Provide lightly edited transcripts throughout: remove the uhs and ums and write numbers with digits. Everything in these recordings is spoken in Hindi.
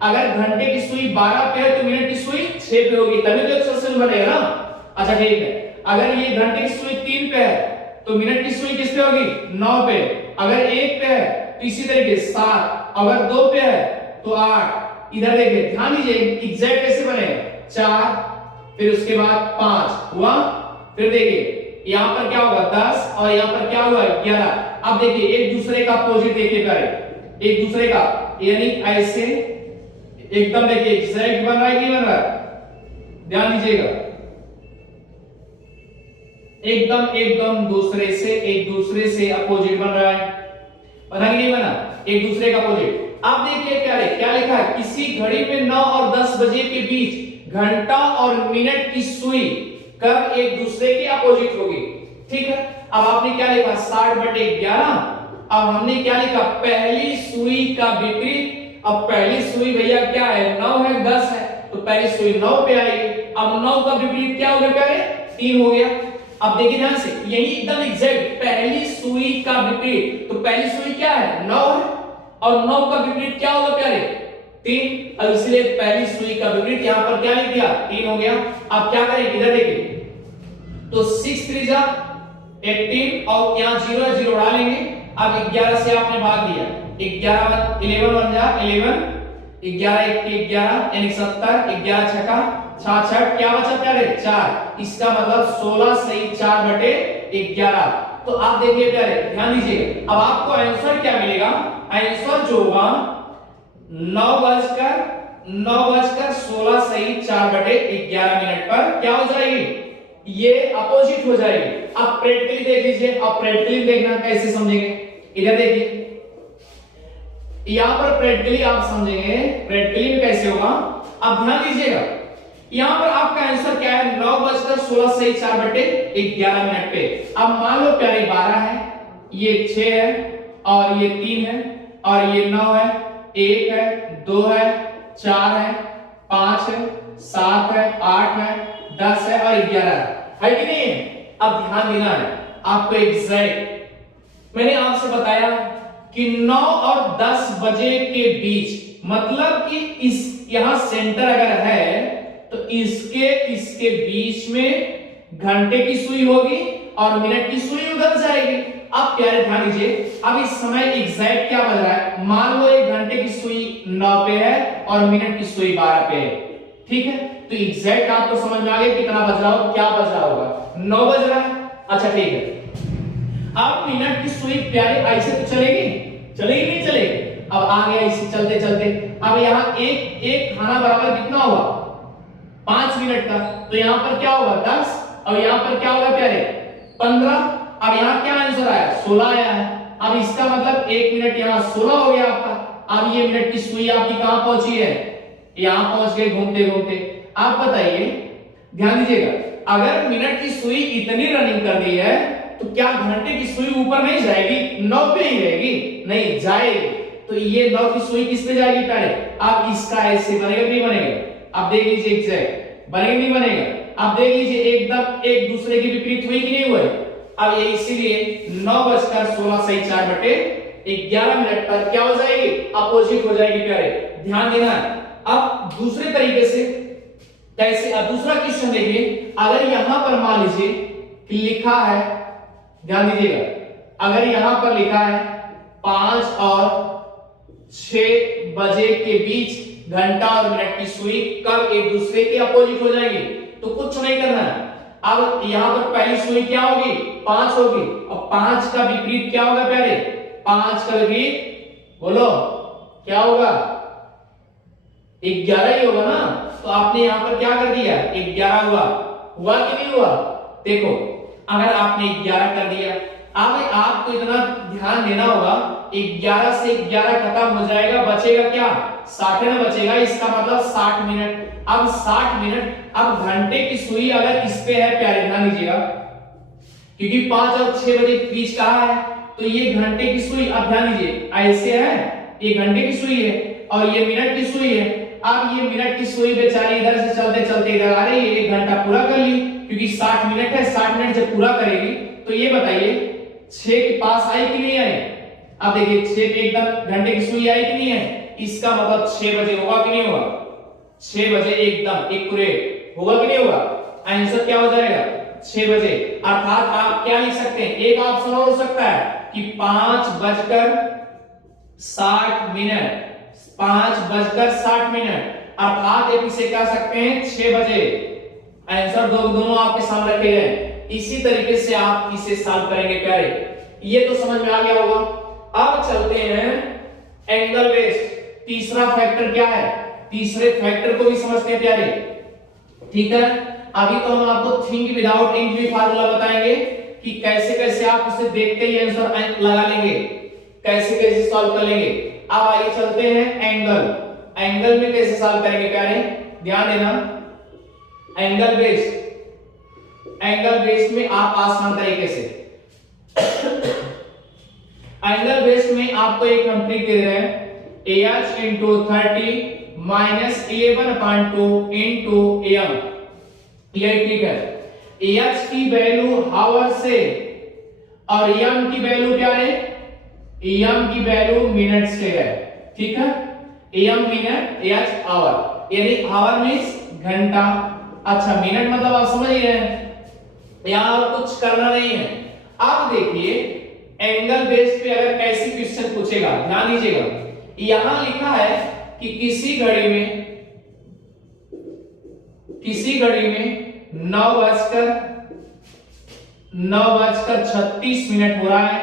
अगर घंटे की सुई 12 पे है तो मिनट की सुई 6 पे होगी, तभी तो 180 बनेगा ना। अच्छा ठीक है, अगर ये घंटे की सुई 3 पे है तो मिनट की सुई किस पे होगी? 9 पे। अगर 1 पे है तो इसी तरीके 7, अगर 2 पे है तो 8। इधर देखिए, ध्यान दीजिए एग्जैक्ट कैसे बनेगा, 4 फिर उसके बाद 5 हुआ, फिर देखिए यहां पर क्या होगा 10 और यहां पर क्या हुआ 11। अब देखिए एक दूसरे का अपोजिट देखिए प्यारे, एक दूसरे का, यानी ऐसे एकदम देखिए एग्जैक्ट बन रहा है कि नहीं बन रहा है, ध्यान दीजिएगा, एकदम एकदम एक दूसरे से अपोजिट बन रहा है, बना कि नहीं बना, एक दूसरे का अपोजिट। अब देखिए प्यारे क्या लिखा है, किसी घड़ी में 9 और 10 बजे के बीच घंटा और मिनट की सुई कब एक दूसरे के अपोजिट होगी। ठीक है, अब आपने क्या लिखा 60/11। अब हमने क्या लिखा, पहली सुई का विपरीत। अब पहली सुई भैया क्या है, 9 है 10 है, तो पहली सुई 9 पे आएगी। अब 9 का विपरीत क्या हो गया प्यारे, 3 हो गया। अब देखिए ध्यान से, यही एकदम एग्जैक्ट पहली सुई का विपरीत, तो पहली सुई क्या है 9 है, और 9 का विपरीत क्या होगा प्यारे, 3। और इसलिए पहली सुई का विपरीत यहां पर क्या लिख दिया, 3 हो गया। अब क्या करें, इधर देखिए, तो 6 3 जा 18 और यहाँ 0 है, 0 उड़ा लेंगे। अब 11 से आपने भाग दिया, 11 बन जा 11, 11 1 के 11 यानी 70, 11 छका 66, क्या बचा प्यारे 4। इसका मतलब 16 सही 4/11। तो आप देखिए प्यारे ध्यान दीजिएगा, अब आपको आंसर क्या मिलेगा, आंसर जो होगा 9:16 सही 4/11 मिनट पर क्या हो जाएगी, ये अपोजिट हो जाएगी। अब प्रैक्टिकली देख लीजिए, अब प्रैक्टिकली देखना कैसे समझेंगे, इधर देखिए, यहां पर प्रैक्टिकली आप समझेंगे, प्रैक्टिकली में कैसे होगा। अब ध्यान दीजिएगा, यहां पर आपका आंसर क्या है, 9:16 सही 4/11 मिनट पे। अब मान लो प्यारे 12 है, ये 6 है और ये 3 है और ये 9 है, 1 है 2 है 4 है 5 है 7 है 8 है 10 है और 11 है कि नहीं। अब ध्यान देना है आपको एग्जैक्ट, मैंने आपसे बताया कि 9 और 10 बजे के बीच, मतलब कि इस यहां सेंटर अगर है तो इसके बीच में घंटे की सुई होगी और मिनट की सुई उधर जाएगी। अब प्यारे ध्यान दीजिए, अब इस समय एग्जैक्ट क्या बज रहा है, मान लो एक घंटे की सुई 9 पे है और मिनट की सुई 12 पे है। ठीक है, तो एग्जैक्ट आपको समझ में आ गया कितना बज रहा होगा, क्या बज रहा होगा, 9 बज रहा है। अच्छा ठीक है, अब मिनट की सुई प्यारे ऐसे तो चलेगी नहीं चलेगी। अब आ गया इसे चलते चलते, अब यहाँ एक खाना बराबर कितना होगा 5 मिनट का, तो यहाँ पर क्या होगा 10 और यहाँ पर क्या होगा प्यारे 15। अब यहाँ क्या आंसर आया 16 आया है। अब इसका मतलब 1 मिनट यहाँ 16 हो गया आपका। अब ये मिनट की सुई आपकी कहां पहुंची है, यहां पहुंच गई घूमते घूमते। आप बताइए ध्यान दीजिएगा, अगर मिनट की सुई इतनी रनिंग कर दी है तो क्या घंटे की सुई ऊपर नहीं जाएगी, 9 पे ही रहेगी, नहीं जाएगी। तो ये 9 की सुई किस पे जाएगी पहले, अब इसका ऐसे बनेगा नहीं बनेगा, अब देख लीजिए एग्जैक्ट बनेगा नहीं बनेगा। अब देख लीजिए एकदम एक दूसरे के विपरीत हुई कि नहीं हुई। अब ये इसीलिए 9:16 सही 4/11 मिनट पर क्या हो जाएगी, अपोजिट हो जाएगी प्यारे, ध्यान देना। अब दूसरे तरीके से कैसे, अब दूसरा क्वेश्चन देखिए, अगर यहां पर मान लीजिए कि लिखा है, ध्यान दीजिएगा, अगर यहां पर लिखा है 5 और 6 बजे के बीच घंटा और मिनट की सुई कब एक दूसरे के अपोजिट हो जाएगी, तो कुछ नहीं करना है। अब यहां पर पहली सुई क्या होगी 5 होगी, और 5 का विपरीत क्या होगा प्यारे, 5 का विपरीत बोलो क्या होगा 11 ही होगा ना। तो आपने यहां पर क्या कर दिया 11 हुआ कि नहीं हुआ। देखो अगर आपने 11 कर दिया, अब आपको इतना ध्यान देना होगा, 11 से 11 खत्म हो जाएगा, बचेगा क्या 60 ना बचेगा, इसका मतलब 60 मिनट। अब 60 मिनट, अब घंटे की सुई अगर इस पे है प्यारे ध्यान दीजिएगा, क्योंकि 5 और 6 बजे के बीच कहा है, तो ये घंटे की सुई, अब ध्यान दीजिए ऐसे है, ये घंटे की सुई है और ये मिनट की सुई है। अब ये मिनट की सुई बेचारी इधर से चलते चलते इधर आ रही है, 1 घंटा पूरा कर ली, क्योंकि 60 मिनट है, 60 मिनट जब पूरा करेगी तो ये बताइए 6 के पास आई कि नहीं आई। अब देखिए 6 पे एकदम घंटे की सुई आई कि नहीं है, इसका मतलब 6 बजे होगा कि नहीं होगा? 6 बजे एकदम एक्यूरेट होगा कि नहीं होगा? आंसर क्या हो जाएगा? 6 बजे। अर्थात आप क्या लिख सकते हैं, एक ऑप्शन और हो सकता है कि 5:60, 5:60, अर्थात एक इसे कह सकते हैं 6 बजे। आंसर दोनों आपके सामने रखे गए। इसी तरीके से आप इसे सॉल्व करेंगे प्यारे। ये तो समझ में आ गया होगा। अब चलते हैं एंगल बेस्ड। तीसरा फैक्टर क्या है, तीसरे फैक्टर को भी समझते हैं प्यारे। ठीक है, अभी तो हम आपको थिंक विदाउट इंक भी फार्मूला बताएंगे कि कैसे कैसे आप उसे देखते ही आंसर लगा लेंगे, कैसे कैसे सॉल्व कर लेंगे। अब आइए चलते हैं एंगल। एंगल में कैसे सॉल्व करेंगे प्यारे, ध्यान देना। एंगल बेस्ड, एंगल बेस्ड में आप आसान तरीके से एंगल बेस्ड में आपको एक हम ट्रिक दे रहे हैं, AH into 30 minus 11/2 into AM। यही ट्रिक है। AH की वैल्यू हावर से और AM की वैल्यू क्या है, AM की वैल्यू मिनट से है। ठीक है, AM मिनट, AH आवर, यानी आवर मींस घंटा। अच्छा, मिनट मतलब आप समझ ही रहे हैं, यहां और कुछ करना नहीं है। अब देखिए एंगल बेस्ड पे अगर कैसी क्वेश्चन पूछेगा, ध्यान दीजिएगा। यहां लिखा है कि किसी घड़ी में 9:36 हो रहा है,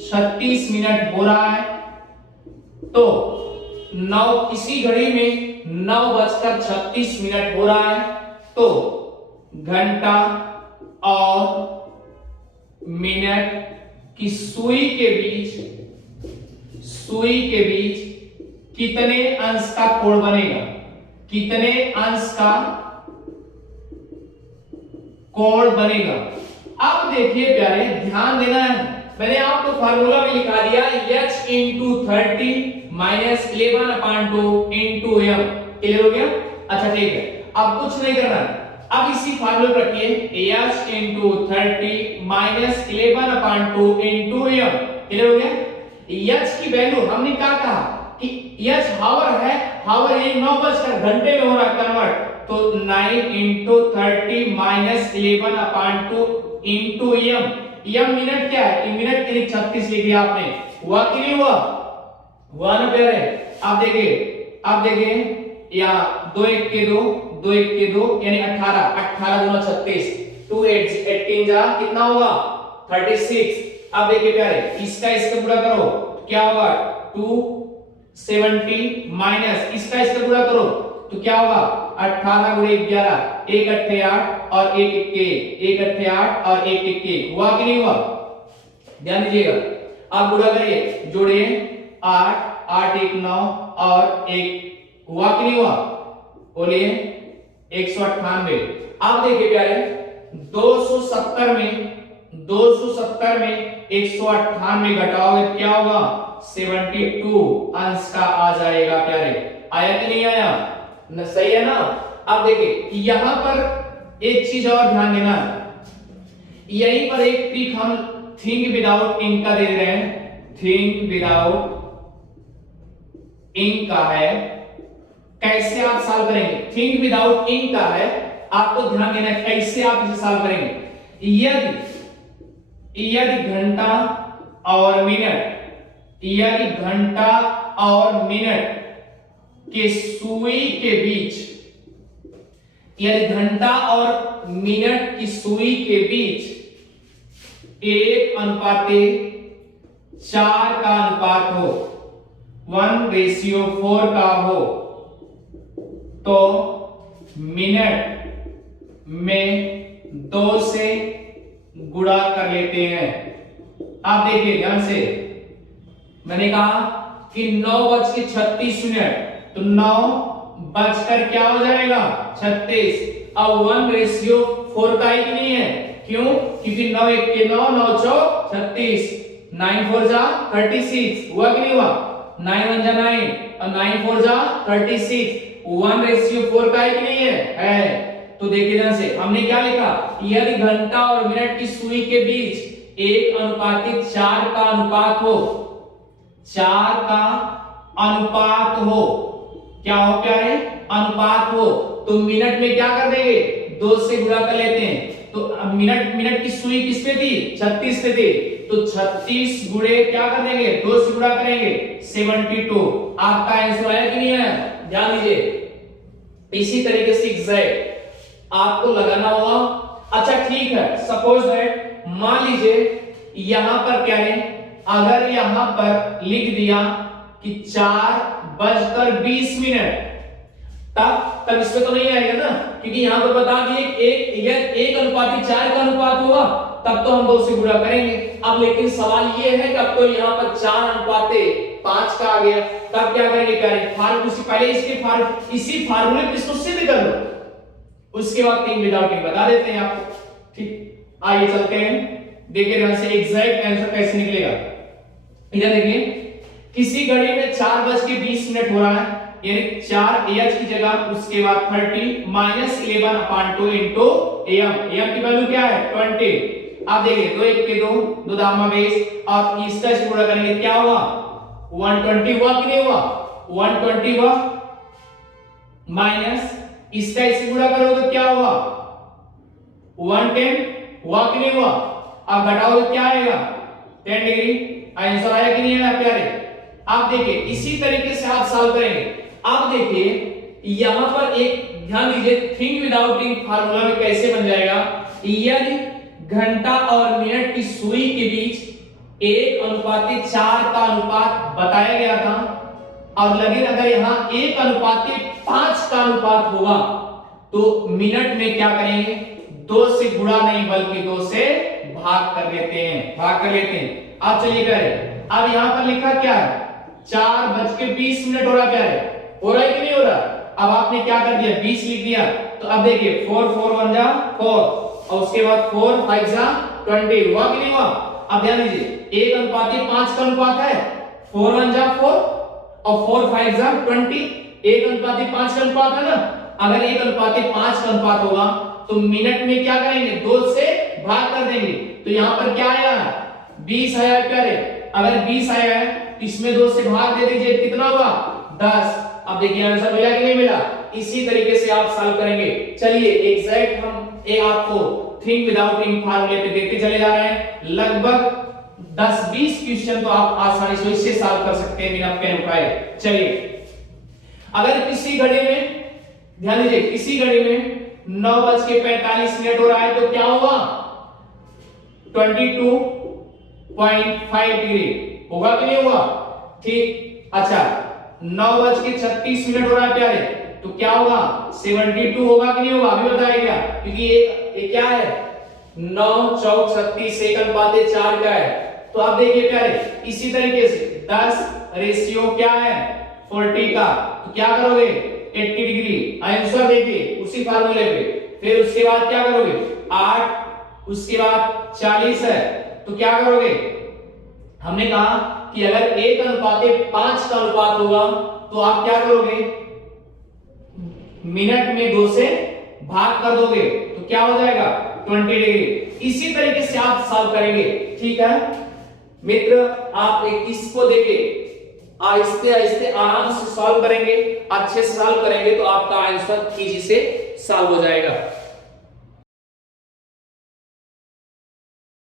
36 मिनट हो रहा है। तो 9 किसी घड़ी में 9:36 हो रहा है, तो घंटा और मिनट की सुई के बीच कितने अंश का कोण बनेगा, कितने अंश का कोण बनेगा। अब देखिए प्यारे, ध्यान देना है, मैंने आपको फार्मूला में लिखा दिया h into 30 minus 11/2 into m। Clear हो गया? अच्छा ठीक है, अब कुछ नहीं करना है। अब इसी फार्मूले पर रखिए h into 30 minus 11/2 into m। Clear हो गया? h की वैल्यू हमने क्या कहा कि h हावर है, हावर ये 9 बजकर घंटे में हो रहा है कन्वर्ट, तो 9 into 30 minus 11/2 into m। यह मिनट क्या है, मिनट के लिए 36 लिख दिया आपने, हुआ कि नहीं हुआ? हुआ ना प्यारे? आप देखिए या 2 1 के 2, 2 1 के 2 यानी 18, 18 दूना 36, 2 18 जा कितना होगा 36। अब देखिए प्यारे, इसका गुणा करो, क्या होगा 270 माइनस इसका गुणा करो तो क्या होगा 18 गुणे 11, 1 8 8 और 1 1 8 और 1 1 हुआ कि नहीं हुआ? ध्यान दीजिएगा, आप गुणा करिए, जोड़िए 8 8 1 9 और 1 हुआ कि नहीं हुआ? बोलिए 198। आप देखिए प्यारे, 270 में 198 घटाओगे क्या होगा 72 अंश का आ जाएगा प्यारे। आया कि नहीं आया? सही है ना? अब देखिए यहां पर एक चीज और ध्यान देना, यहीं पर एक ट्रिक हम थिंक विदाउट इंक का दे रहे हैं। थिंक विदाउट इंक का है, कैसे आप सॉल्व करेंगे? थिंक विदाउट इंक का है, आपको ध्यान देना है कैसे आप इसे सॉल्व करेंगे। यदि घंटा और मिनट के सुई के बीच, यदि घंटा और मिनट की सुई के बीच 1:4 का अनुपात हो, 1:4 का हो, तो मिनट में 2 से गुणा कर लेते हैं। आप देखिए ध्यान से, मैंने कहा कि 9:36, तो 9 बजकर क्या हो जाएगा 36। अब 1:4 का ही नहीं है, क्यों? क्योंकि 9 1 के 9, 9 4 36, 9 4 जा 36, हुआ कि नहीं हुआ? 9 1 जा 9 और 9 4 जा 36, 1:4 का ही नहीं है। तो देखिए ध्यान से, हमने क्या लिखा, यदि घंटा और मिनट की सुई के बीच 1:4 का अनुपात हो, 4 का अनुपात हो, क्या हो प्यारे, अनुपात हो, तो मिनट में क्या कर देंगे, 2 से गुणा कर लेते हैं। तो मिनट की सुई किस पे थी, 36 पे थी, तो 36 गुणे क्या कर देंगे, 2 से गुणा करेंगे 72। आपका आंसर आया कि नहीं आया, ध्यान दीजिए। इसी तरीके से एग्जैक्ट आपको लगाना होगा। अच्छा ठीक है, सपोज दैट मान लीजिए यहां पर क्या है, अगर यहां पर लिख दिया कि 4:20 तब इसमें तो नहीं आएगा ना, क्योंकि यहां पर बता दिए एक अनुपात 4 का अनुपात होगा, तब तो हम 2 से गुणा करेंगे। अब लेकिन सवाल ये है कि अब तो यहां पर 4 अनुपात 5 का आ गया, तब क्या करेंगे प्यारे, पहले इसी फार्मूले पे इसको सिद्ध कर लो, उसके बाद थिंग विदाउट थिंग बता देते हैं आपको। ठीक, आइए चलते हैं, देखिए ध्यान से एग्जैक्ट आंसर कैसे निकलेगा। इधर देखिए, किसी घड़ी में 4:20 हो रहा है, यानी 4 की जगह उसके बाद 30 -11/2 इंटू एम की वैल्यू क्या है 20। आप देखिए 2 1 के 2 2 दामा 20 और इसका गुणा करेंगे क्या होगा 120 हुआ कि नहीं हुआ 120 हुआ, माइनस इसका इससे गुणा करोगे तो क्या होगा 110 हुआ कि नहीं हुआ। अब घटाओ तो क्या आएगा 10 डिग्री। आंसर आया कि नहीं आया प्यारे। आप देखिए इसी तरीके से आप सॉल्व करेंगे। आप देखिए यहां पर एक ध्यान दीजिए, थिंग विदाउट थिंग फार्मूला में कैसे बन जाएगा, यदि घंटा और मिनट की सुई के बीच 1:4 का अनुपात बताया गया था, और लेकिन अगर यहां 1:5 का अनुपात होगा तो मिनट में क्या करेंगे 2 से गुणा नहीं बल्कि 2 से भाग कर लेते हैं। अब चलिए करें, अब यहां पर लिखा क्या है 4:20 हो रहा, क्या है हो रहा है कि नहीं हो रहा। अब आपने क्या कर दिया 20 लिख दिया, तो अब देखिए 4 4 1 जा 4 और उसके बाद 4 5 जा 20 हुआ कि नहीं हुआ। अब ध्यान दीजिए 1:5 का अनुपात है, 4 1 जा 4 और 4 5 जा 20, 1:5 का अनुपात है ना। अगर 1:5 का अनुपात होगा तो मिनट में क्या करेंगे 2 से भाग कर देंगे, तो यहां पर क्या आया 20 आया प्यारे। अगर 20 आया है तो इसमें 2 से भाग दे दीजिए, कितना हुआ 10। अब देखिए आंसर मिला कि नहीं मिला। इसी तरीके से आप सॉल्व करेंगे। चलिए एग्जैक्ट हम आपको थिंक विदाउट थिंक फार्मूले पे देखते चले जा रहे हैं। लगभग 10-20 क्वेश्चन तो आप आसानी से इससे सॉल्व कर सकते हैं बिना पेन उठाए। चलिए अगर किसी घड़ी में ध्यान दीजिए, किसी घड़ी में 9:45 हो रहा है तो क्या होगा 22.5 डिग्री होगा कि नहीं होगा। ठीक, अच्छा 9:36 हो रहा है प्यारे, तो क्या होगा 72 होगा कि नहीं होगा, अभी बताया गया, क्योंकि ये क्या है 9 4 36 1:4 का है। तो आप देखिए प्यारे इसी तरीके से 10 रेशियो क्या है 40 का, तो क्या करोगे 80 डिग्री। आंसर देखिए उसी फार्मूले पे, फिर उसके बाद क्या करोगे 8, उसके बाद 40 है, तो क्या करोगे, हमने कहा कि अगर 1:5 का अनुपात होगा तो आप क्या करोगे मिनट में 2 से भाग कर दोगे, तो क्या हो जाएगा 20 डिग्री। इसी तरीके से आप सॉल्व करेंगे। ठीक है मित्र, आप इसको देखिए आहिस्ते आहिस्ते आराम से सॉल्व करेंगे, अच्छे से सॉल्व करेंगे तो आपका आंसर इजी से सॉल्व हो जाएगा।